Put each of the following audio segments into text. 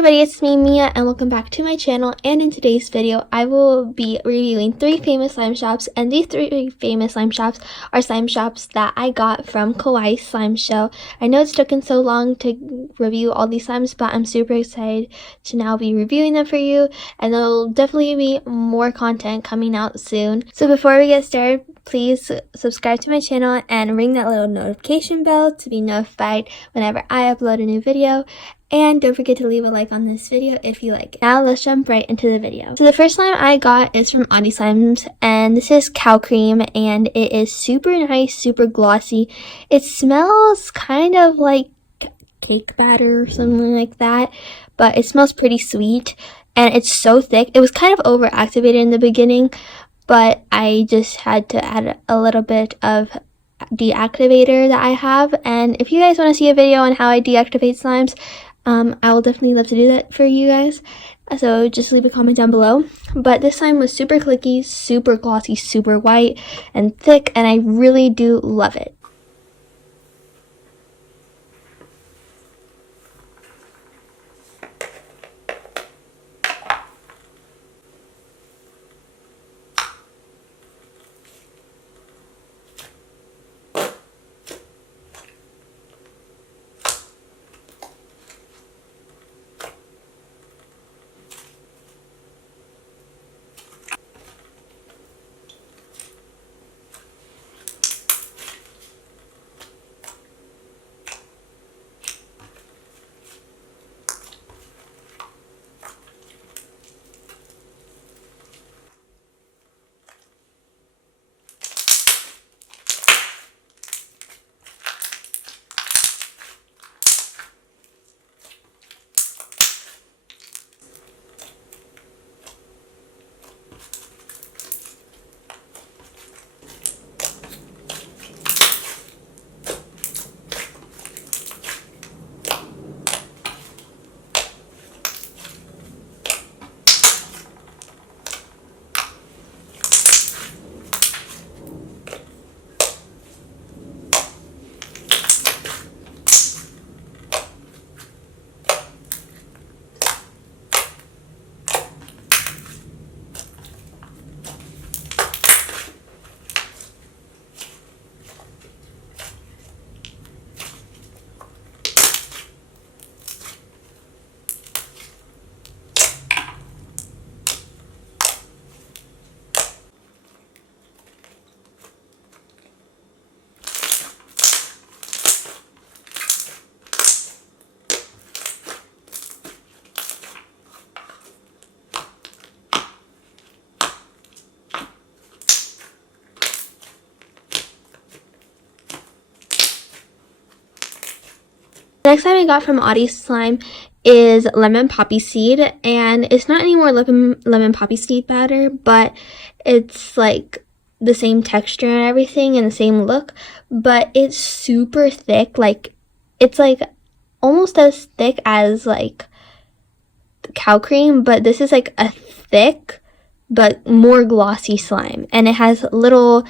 everybody, it's me Mia and welcome back to my channel. And in today's video I will be reviewing 3 famous slime shops, and these 3 famous slime shops are slime shops that I got from KAWAII Slime Show. I know it's taken so long to review all these slimes, but I'm super excited to now be reviewing them for you, and there'll definitely be more content coming out soon. So before we get started, please subscribe to my channel and ring that little notification bell to be notified whenever I upload a new video. And don't forget to leave a like on this video if you like it. Now let's jump right into the video. So the first slime I got is from Audeez, and this is cow cream, and it is super nice, super glossy. It smells kind of like cake batter or something like that, but it smells pretty sweet, and it's so thick. It was kind of over activated in the beginning, but I just had to add a little bit of deactivator that I have. And if you guys want to see a video on how I deactivate slimes, I will definitely love to do that for you guys, so just leave a comment down below. But this slime was super clicky, super glossy, super white and thick, and I really do love it. The next time I got from Audeez Slime is lemon poppy seed, and it's not any more lemon poppy seed batter, but it's like the same texture and everything and the same look, but it's super thick. Like, it's like almost as thick as like cow cream, but this is like a thick but more glossy slime, and it has little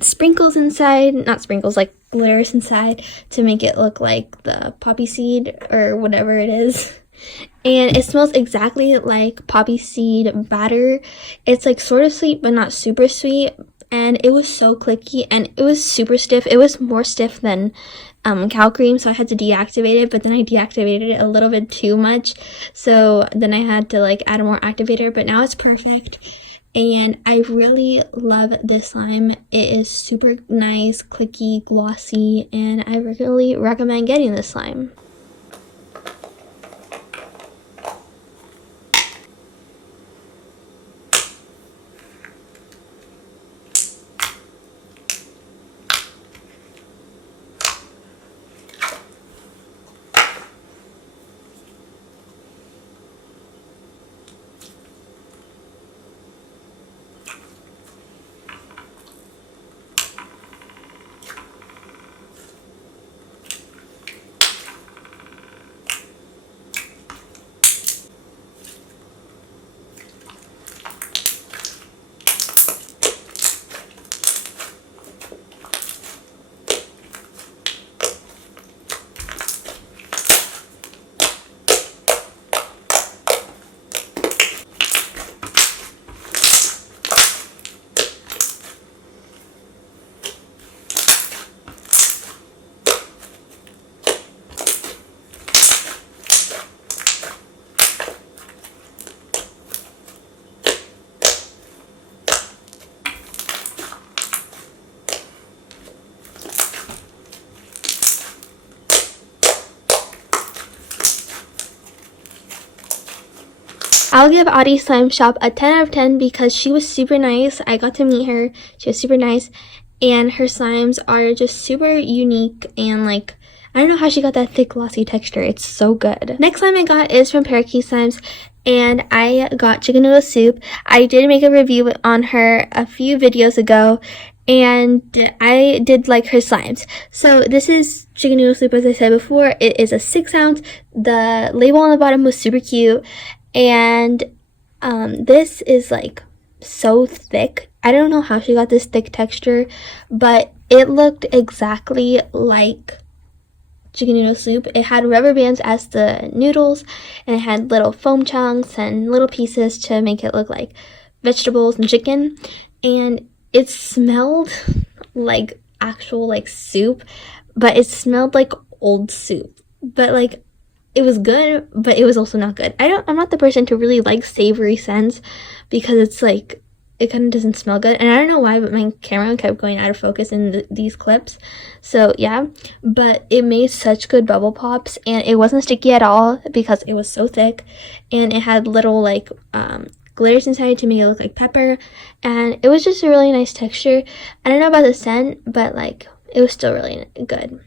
sprinkles inside, not sprinkles, like glitters inside to make it look like the poppy seed or whatever it is. And it smells exactly like poppy seed batter. It's like sort of sweet but not super sweet, and it was so clicky and it was super stiff. It was more stiff than cow cream, so I had to deactivate it, but then I deactivated it a little bit too much, so then I had to like add more activator, but now it's perfect. And I really love this slime. It is super nice, clicky, glossy, and I really recommend getting this slime. I'll give Audeez Slime Shop a 10 out of 10 because she was super nice. I got to meet her. She was super nice. And her slimes are just super unique and like, I don't know how she got that thick glossy texture. It's so good. Next slime I got is from Parakeet Slimes, and I got chicken noodle soup. I did make a review on her a few videos ago, and I did like her slimes. So this is chicken noodle soup, as I said before. It is a 6 ounce. The label on the bottom was super cute, and this is like so thick. I don't know how she got this thick texture, but it looked exactly like chicken noodle soup. It had rubber bands as the noodles, and it had little foam chunks and little pieces to make it look like vegetables and chicken, and it smelled like actual like soup, but it smelled like old soup. But like, it was good, but it was also not good. I'm not the person to really like savory scents because it's like, it kind of doesn't smell good. And I don't know why, but my camera kept going out of focus in these clips. So yeah, but it made such good bubble pops, and it wasn't sticky at all because it was so thick, and it had little like glitters inside to make it look like pepper, and it was just a really nice texture. I don't know about the scent, but like, it was still really good.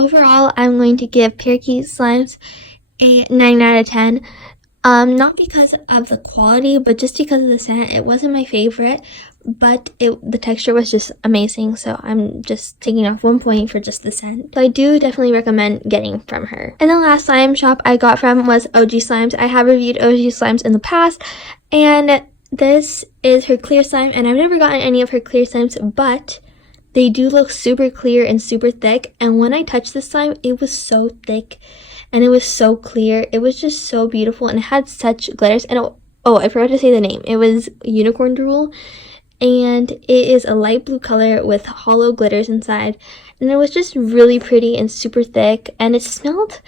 Overall, I'm going to give Parakeet Slimes a 9 out of 10. Not because of the quality, but just because of the scent. It wasn't my favorite, but the texture was just amazing, so I'm just taking off 1 point for just the scent. So I do definitely recommend getting from her. And the last slime shop I got from was OG Slimes. I have reviewed OG Slimes in the past, and this is her clear slime, and I've never gotten any of her clear slimes, but they do look super clear and super thick, and when I touched this slime, it was so thick and it was so clear. It was just so beautiful, and it had such glitters. And oh, I forgot to say the name. It was Unicorn Drool, and it is a light blue color with hollow glitters inside, and it was just really pretty and super thick, and it smelled,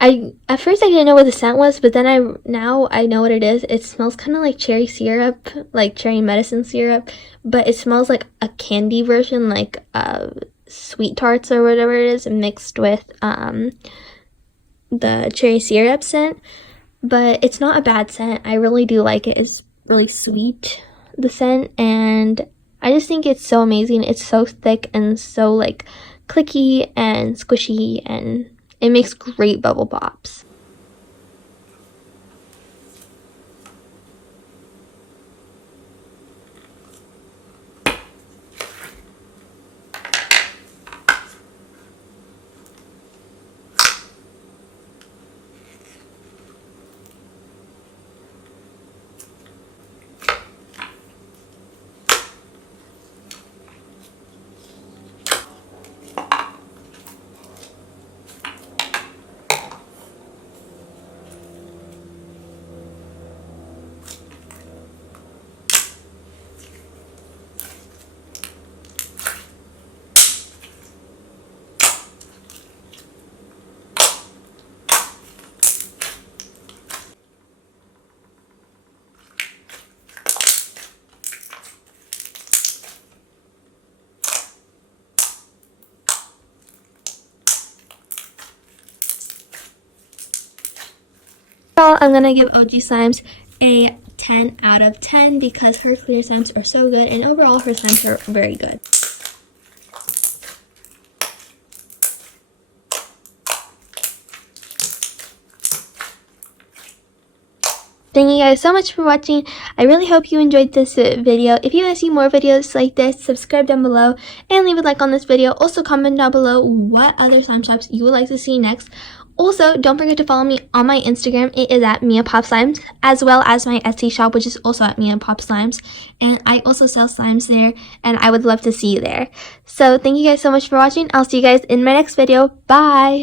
at first I didn't know what the scent was, but then now I know what it is. It smells kind of like cherry syrup, like cherry medicine syrup, but it smells like a candy version, like sweet tarts or whatever it is, mixed with the cherry syrup scent. But it's not a bad scent. I really do like it. It's really sweet, the scent, and I just think it's so amazing. It's so thick and so like clicky and squishy, and it makes great bubble pops. I'm gonna give Audeez Slimes a 10 out of 10 because her clear slimes are so good, and overall her slimes are very good. Thank you guys so much for watching. I really hope you enjoyed this video. If you want to see more videos like this, subscribe down below and leave a like on this video. Also comment down below what other slime shops you would like to see next. Also, don't forget to follow me on my Instagram. It is at MiaPopSlimes, as well as my Etsy shop, which is also at MiaPopSlimes. And I also sell slimes there, and I would love to see you there. So thank you guys so much for watching. I'll see you guys in my next video. Bye!